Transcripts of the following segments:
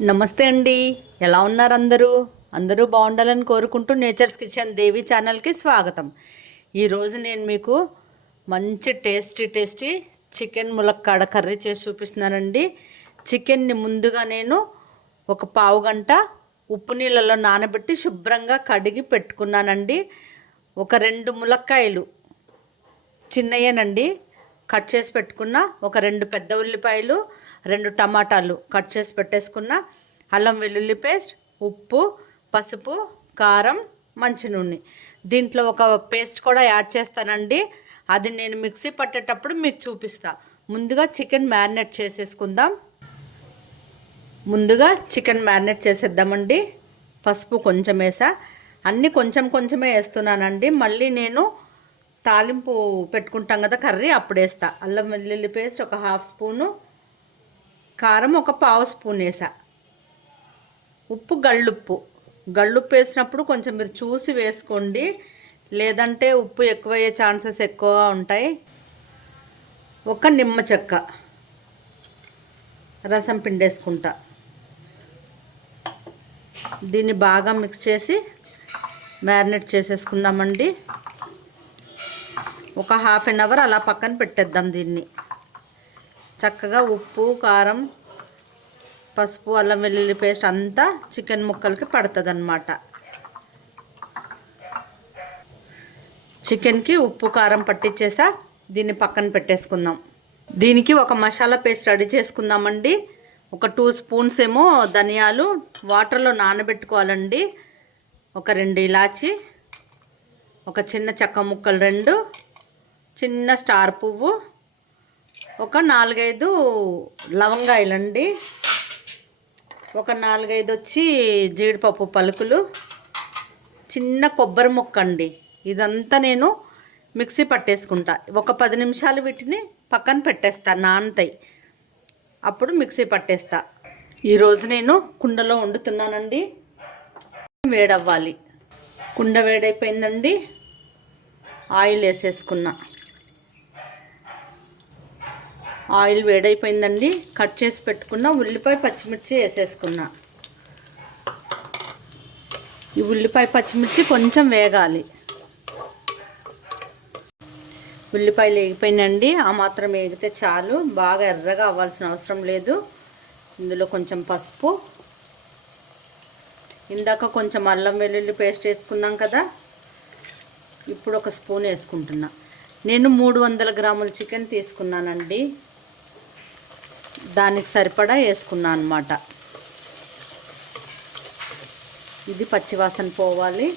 నమస్తే అండి. ఎలా ఉన్నారు అందరూ? అందరూ బాగుండాలని కోరుకుంటూ నేచర్స్ కిచెన్ దేవి ఛానల్కి స్వాగతం. ఈరోజు నేను మీకు మంచి టేస్టీ చికెన్ ములక్కాడ కర్రీ చేసి చూపిస్తున్నానండి. చికెన్ని ముందుగా నేను ఒక పావు గంట ఉప్పు నీళ్ళలో నానబెట్టి శుభ్రంగా కడిగి పెట్టుకున్నానండి. ఒక 2 ములక్కాయలు చిన్నయ్యేనండి కట్ చేసి పెట్టుకున్న, ఒక 2 పెద్ద ఉల్లిపాయలు, 2 టమాటాలు కట్ చేసి పెట్టేసుకున్న, అల్లం వెల్లుల్లి పేస్ట్, ఉప్పు, పసుపు, కారం, మంచి నూనె. దీంట్లో ఒక పేస్ట్ కూడా యాడ్ చేస్తానండి. అది నేను మిక్సీ పట్టేటప్పుడు మీకు చూపిస్తా. ముందుగా చికెన్ మ్యారినేట్ చేసేసుకుందాం. ముందుగా చికెన్ మ్యారినేట్ చేసేద్దామండి. పసుపు కొంచెం వేసా, అన్నీ కొంచెమే వేస్తున్నానండి. మళ్ళీ నేను తాలింపు పెట్టుకుంటాం కదా కర్రీ, అప్పుడు వేస్తా. అల్లం వెల్లుల్లి పేస్ట్ ఒక 1/2 స్పూను, కారం ఒక 1/2 స్పూన్ వేసా, ఉప్పు గళ్ళుప్పు వేసినప్పుడు కొంచెం మీరు చూసి వేసుకోండి, లేదంటే ఉప్పు ఎక్కువయ్యే ఛాన్సెస్ ఎక్కువగా ఉంటాయి. ఒక నిమ్మ చెక్క రసం పిండేసుకుంటా. దీన్ని బాగా మిక్స్ చేసి మ్యారినేట్ చేసేసుకుందామండి. ఒక 1/2 అవర్ అలా పక్కన పెట్టేద్దాం. దీన్ని చక్కగా ఉప్పు, కారం, పసుపు, అల్లం వెల్లుల్లి పేస్ట్ అంతా చికెన్ ముక్కలకి పడుతుంది అన్నమాట. చికెన్కి ఉప్పు కారం పట్టించేసా. దీన్ని పక్కన పెట్టేసుకుందాం. దీనికి ఒక మసాలా పేస్ట్ రెడీ చేసుకుందామండి. ఒక 2 స్పూన్స్ ఏమో ధనియాలు వాటర్లో నానబెట్టుకోవాలండి. ఒక 2 ఇలాచి, ఒక చిన్న చెక్క ముక్కలు 2, చిన్న స్టార్ పువ్వు, ఒక 4-5 లవంగాయలండి, ఒక 4-5 వచ్చి జీడిపప్పు పలుకులు, చిన్న కొబ్బరి ముక్క అండి. ఇదంతా నేను మిక్సీ పట్టేసుకుంటా. ఒక 10 నిమిషాలు వీటిని పక్కన పెట్టేస్తా, నానతాయి. అప్పుడు మిక్సీ పట్టేస్తా. ఈరోజు నేను కుండలో వండుతున్నానండి. వేడవ్వాలి. కుండ వేడైపోయిందండి. ఆయిల్ వేసేసుకున్నా. ఆయిల్ వేడైపోయిందండి. కట్ చేసి పెట్టుకున్న ఉల్లిపాయ పచ్చిమిర్చి వేసేసుకున్నా. ఈ ఉల్లిపాయ పచ్చిమిర్చి కొంచెం వేగాలి. ఉల్లిపాయలు వేగిపోయినండి. ఆ మాత్రం వేగితే చాలు, బాగా ఎర్రగా అవ్వాల్సిన అవసరం లేదు. ఇందులో కొంచెం పసుపు, ఇందాక కొంచెం అల్లం వెల్లుల్లి పేస్ట్ వేసుకున్నాం కదా, ఇప్పుడు ఒక స్పూన్ వేసుకుంటున్నా. నేను 300 గ్రాముల చికెన్ తీసుకున్నానండి. దానికి సరిపడా వేసుకున్నా అన్నమాట. ఇది పచ్చివాసన పోవాలి.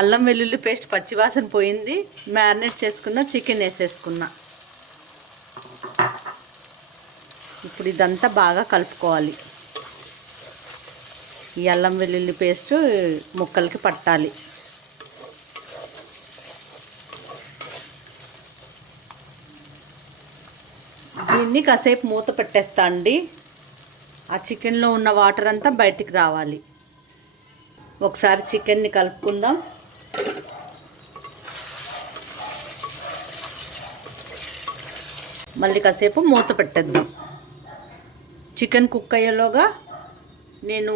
అల్లం వెల్లుల్లి పేస్ట్ పచ్చివాసన పోయింది. మ్యారినేట్ చేసుకున్న చికెన్ వేసేసుకున్నా. ఇప్పుడు ఇదంతా బాగా కలుపుకోవాలి. ఈ అల్లం వెల్లుల్లి పేస్ట్ ముక్కలకి పట్టాలి. దీన్ని కాసేపు మూత పెట్టేస్తా అండి. ఆ చికెన్లో ఉన్న వాటర్ అంతా బయటికి రావాలి. ఒకసారి చికెన్ని కలుపుకుందాం. మళ్ళీ కాసేపు మూత పెట్టేద్దాం. చికెన్ కుక్ అయ్యేలోగా నేను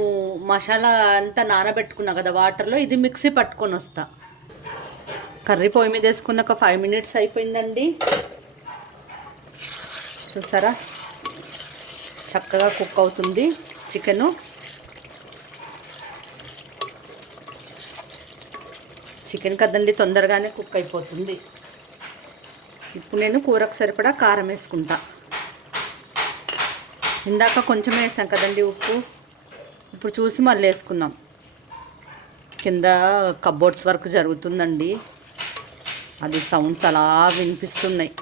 మసాలా అంతా నానబెట్టుకున్నా కదా వాటర్లో, ఇది మిక్సీ పట్టుకొని వస్తా. కర్రీ పొయ్యి మీద వేసుకున్న ఒక 5 మినిట్స్ అయిపోయిందండి. చూసారా, చక్కగా కుక్ అవుతుంది చికెను. చికెన్ కదండి, తొందరగానే కుక్ అయిపోతుంది. ఇప్పుడు నేను కూరకు సరిపడా కారం వేసుకుంటా. ఇందాక కొంచెం వేసాం కదండి ఉప్పు, ఇప్పుడు చూసి మళ్ళీ వేసుకుందాం. కింద కబోర్డ్స్ వర్క్ జరుగుతుందండి, అది సౌండ్స్ అలా వినిపిస్తున్నాయి.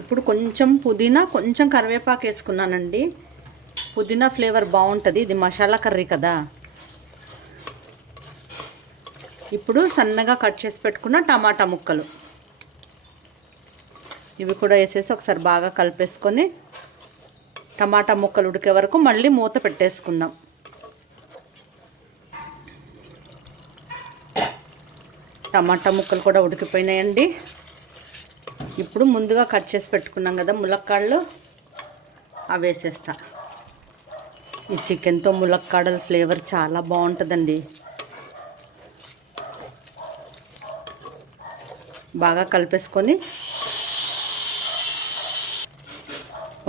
ఇప్పుడు కొంచెం పుదీనా, కొంచెం కరివేపాకు వేసుకున్నానండి. పుదీనా ఫ్లేవర్ బాగుంటుంది, ఇది మసాలా కర్రీ కదా. ఇప్పుడు సన్నగా కట్ చేసి పెట్టుకున్న టమాటా ముక్కలు ఇవి కూడా వేసేసి ఒకసారి బాగా కలిపేసుకొని టమాటా ముక్కలు ఉడికే వరకు మళ్ళీ మూత పెట్టేసుకుందాం. టమాటా ముక్కలు కూడా ఉడికిపోయినాయండి. ఇప్పుడు ముందుగా కట్ చేసి పెట్టుకున్నాం కదా ములక్కాడలు, అవి వేసేస్తా. ఈ చికెన్తో ములక్కాడల ఫ్లేవర్ చాలా బాగుంటుందండి. బాగా కలిపేసుకొని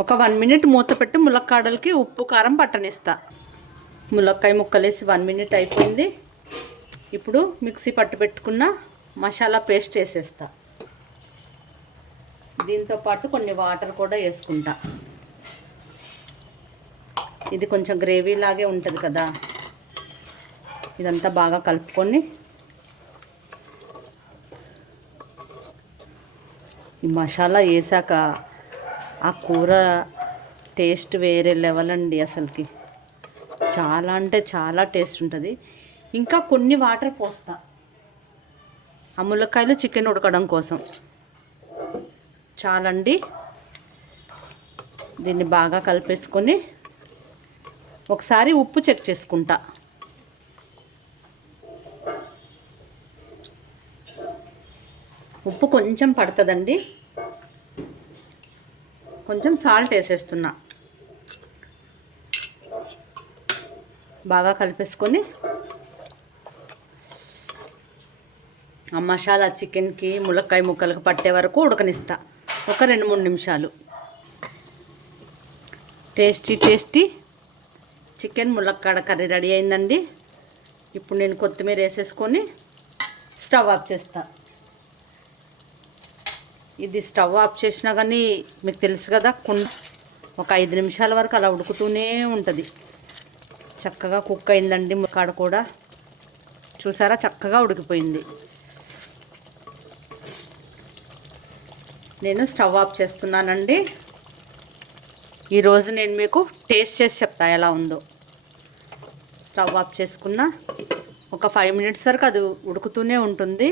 ఒక 1 మినిట్ మూత పెట్టి ములక్కాడలకి ఉప్పు కారం పట్టనిస్తా. ములక్కాయ ముక్కలేసి 1 మినిట్ అయిపోయింది. ఇప్పుడు మిక్సీ పట్టు పెట్టుకున్న మసాలా పేస్ట్ వేసేస్తా. దీంతోపాటు కొన్ని వాటర్ కూడా వేసుకుంటా. ఇది కొంచెం గ్రేవీ లాగే ఉంటుంది కదా. ఇదంతా బాగా కలుపుకొని ఈ మసాలా వేసాక ఆ కూర టేస్ట్ వేరే లెవెల్ అండి. అసలుకి చాలా అంటే చాలా టేస్ట్ ఉంటుంది. ఇంకా కొన్ని వాటర్ పోస్తా ఆ ములక్కాయలు చికెన్ ఉడకడం కోసం. చాలండి. దీన్ని బాగా కలిపేసుకొని ఒకసారి ఉప్పు చెక్ చేసుకుంటా. ఉప్పు కొంచెం పడుతుందండి. కొంచెం సాల్ట్ వేసేస్తున్నా. బాగా కలిపేసుకొని ఆ మసాలా చికెన్కి ములక్కాయ ముక్కలకు పట్టే వరకు ఉడకనిస్తా. ఒక 2-3 నిమిషాలు. టేస్టీ చికెన్ ములక్కాడ కర్రీ రెడీ అయిందండి. ఇప్పుడు నేను కొత్తిమీర వేసేసుకొని స్టవ్ ఆఫ్ చేస్తా. ఇది స్టవ్ ఆఫ్ చేసినా కానీ మీకు తెలుసు కదా, ఒక 5 నిమిషాల వరకు అలా ఉడుకుతూనే ఉంటుంది. చక్కగా కుక్ అయిందండి. ములక్కాడ కూడా చూసారా, చక్కగా ఉడికిపోయింది. నేను స్టవ్ ఆఫ్ చేస్తున్నానండి. ఈరోజు నేను మీకు టేస్ట్ చేసి చెప్తా ఎలా ఉందో. స్టవ్ ఆఫ్ చేసుకున్న ఒక 5 మినిట్స్ వరకు అది ఉడుకుతూనే ఉంటుంది.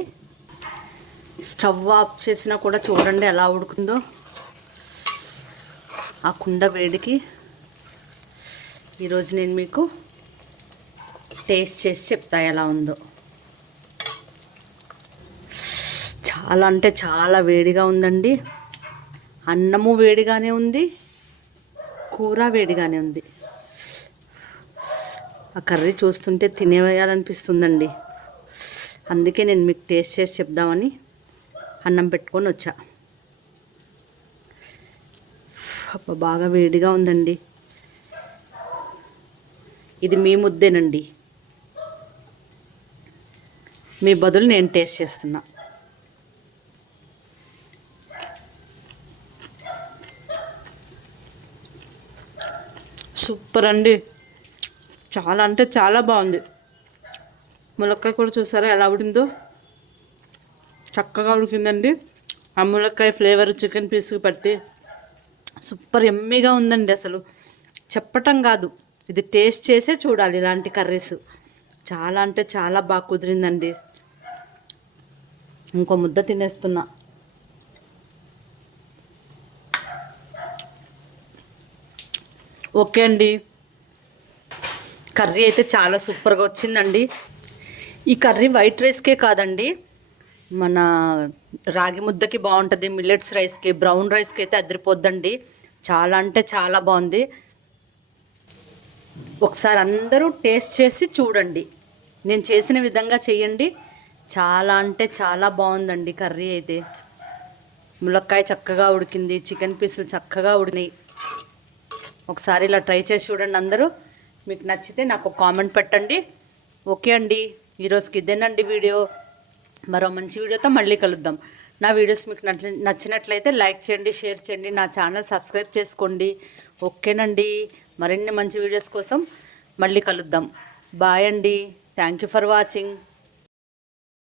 స్టవ్ ఆఫ్ చేసినా కూడా చూడండి ఎలా ఉడుకుందో. ఆ కుండ వేడికి ఈరోజు నేను మీకు టేస్ట్ చేసి చెప్తా ఎలా ఉందో. చాలా అంటే చాలా వేడిగా ఉందండి. అన్నము వేడిగానే ఉంది, కూర వేడిగానే ఉంది. ఆ కర్రీ చూస్తుంటే తినేయాలనిపిస్తుందండి. అందుకే నేను మీకు టేస్ట్ చేసి చెప్దామని అన్నం పెట్టుకొని వచ్చా. బాగా వేడిగా ఉందండి. ఇది మీ ముద్దేనండి. మీ బదులు నేను టేస్ట్ చేస్తున్నా. సూపర్ అండి. చాలా అంటే చాలా బాగుంది. ములక్కాయ కూడా చూసారా ఎలా ఉడికిందో. చక్కగా ఉడికిందండి. ఆ ములక్కాయ ఫ్లేవర్ చికెన్ పీస్కి పట్టి సూపర్ ఎమ్మీగా ఉందండి. అసలు చెప్పటం కాదు, ఇది టేస్ట్ చేసే చూడాలి ఇలాంటి కర్రీస్. చాలా అంటే చాలా బాగా కుదిరిందండి. ఇంకో ముద్ద తినేస్తున్నా. ఓకే అండి, కర్రీ అయితే చాలా సూపర్గా వచ్చిందండి. ఈ కర్రీ వైట్ రైస్కే కాదండి, మన రాగి ముద్దకి బాగుంటుంది, మిల్లెట్స్ రైస్కి, బ్రౌన్ రైస్కి అయితే అదిరిపోద్దండి. చాలా అంటే చాలా బాగుంది. ఒకసారి అందరూ టేస్ట్ చేసి చూడండి. నేను చేసిన విధంగా చేయండి. చాలా అంటే చాలా బాగుందండి కర్రీ అయితే. ములక్కాయ చక్కగా ఉడికింది, చికెన్ పీసులు చక్కగా ఉడికినాయి. ఒకసారి ఇలా ట్రై చేసి చూడండి అందరూ. మీకు నచ్చితే నాకు కామెంట్ పెట్టండి. ఓకే అండి, ఈరోజుకి ఇదేనండి వీడియో. మరో మంచి వీడియోతో మళ్ళీ కలుద్దాం. నా వీడియోస్ మీకు నచ్చినట్లయితే లైక్ చేయండి, షేర్ చేయండి, నా ఛానల్ సబ్స్క్రైబ్ చేసుకోండి. ఓకేనండి, మరిన్ని మంచి వీడియోస్ కోసం మళ్ళీ కలుద్దాం. బాయ్ అండి. Thank you for watching.